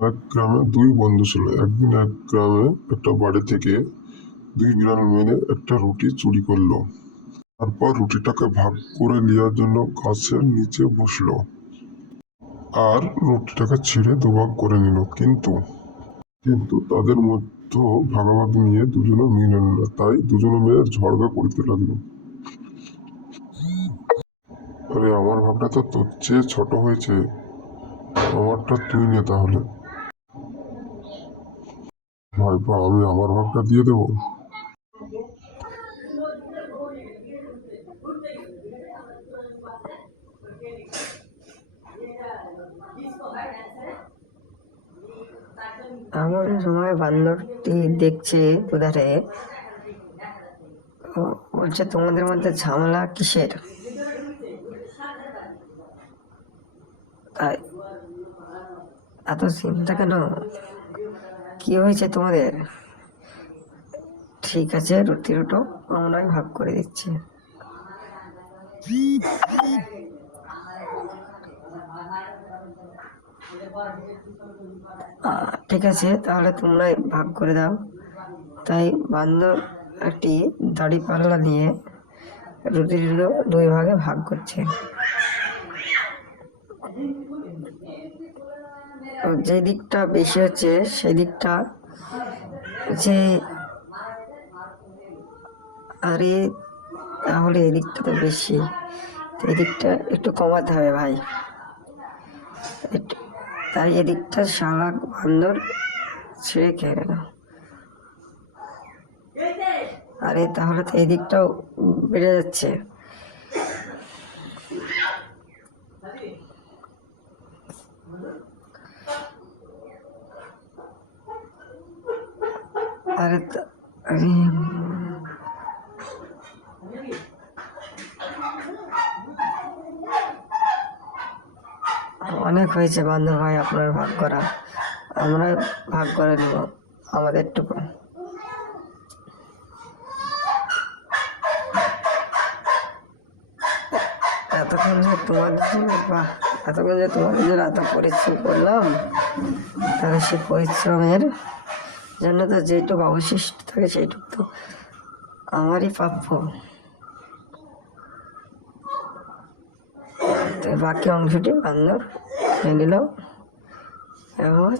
এক গ্রামে দুই বন্ধু ছিল। একদিন এক গ্রামে একটা বাড়ি থেকে দুই বিড়াল মিলে একটা রুটি চুরি করলো। তারপর রুটিটাকে ভাগ করে নেওয়ার জন্য গাছের নিচে বসলো আর রুটিটাকে ছিঁড়ে দুভাগ করে নিল। কিন্তু কিন্তু তাদের মধ্যে ভাগাভাগি নিয়ে দুজনে মিলল না, তাই দুজনে মিলে ঝগড়া করতে লাগলো। আরে, আমার ভাগটা তো তোর চেয়ে ছোট হয়েছে, আমারটা তুই নে তাহলে। ভাইপা, আমি আমার ভাগটা দিয়ে দেবো। এমন সময় বান্দরটি দেখছে উধারে, বলছে, তোমাদের মধ্যে ঝামেলা কিসের? তাই এত চিন্তা কেন? কি হয়েছে তোমাদের? ঠিক আছে, রুটি দুটো আমরাই ভাগ করে দিচ্ছি। ঠিক আছে, তাহলে তোমরাই ভাগ করে দাও। তাই বান্দর একটি দাড়ি পাল্লা নিয়ে রুটিগুলো দুই ভাগে ভাগ করছে। যে দিকটা বেশি হচ্ছে সেই দিকটা যে, আরে তাহলে এদিকটা তো বেশি, এদিকটা একটু কমাতে হবে ভাই। তাই এদিকটা শালা বান্দর ছিঁড়ে খেয়ে গেল। আরে তাহলে তো এদিকটাও বেড়ে যাচ্ছে। আরে আরে অনেক হয়েছে বান্দর ভাই, আপনার ভাগ করা, আমরা ভাগ করে নেব আমাদেরটুকু। এতক্ষণ যে তোমাদের জন্য এতক্ষণ যে তোমাদের জন্য এত পরিশ্রম করলাম, তাহলে সেই পরিশ্রমের জন্য তো যেটুকু অবশিষ্ট থাকে সেইটুকু তো আমারই প্রাপ্য। বাকি অংশটি বান্দর খেয়ে নিল এবং